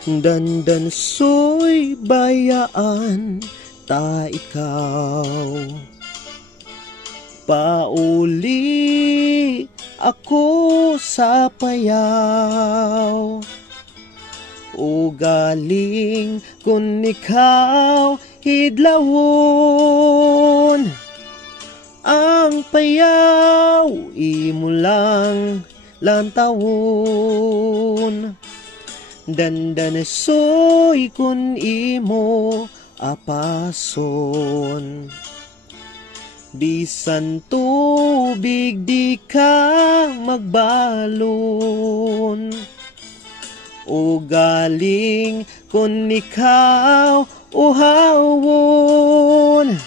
Dandan so'y bayaan ta ikaw. Pauli ako sa payaw, ugaling kun ikaw hidlawon. Ang payaw imo lang lantawon. Dandan so'y kun imo apason. Bisan tubig di ka magbalon, ugaling kun ikaw uhawon.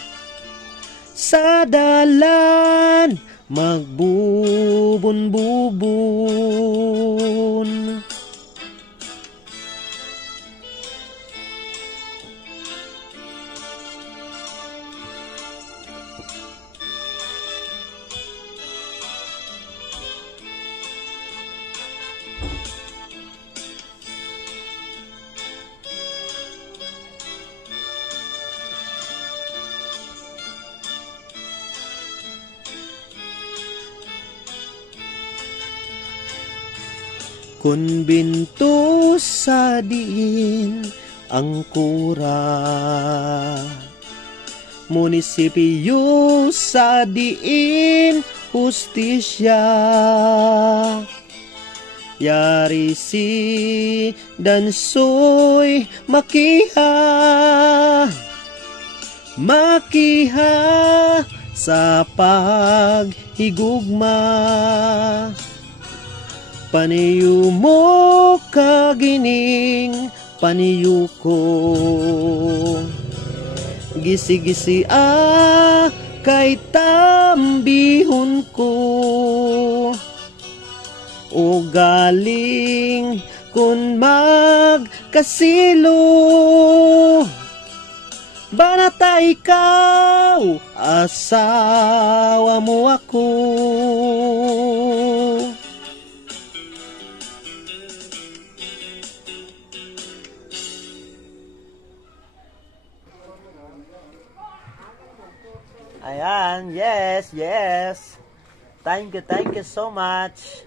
Sa dalan magbubon-bubon. Kun binto sa diin ang kura, munisipyo sa diin hustisya. Yari si dansoy makiha, makiha sa paghigugma. Paniyu mo kagining paniyu ko, gisi-gisi kay tambihon ko. Ugaling kun magkasilo, banata ikaw asawa mo ako. Ayan, yes. Thank you so much.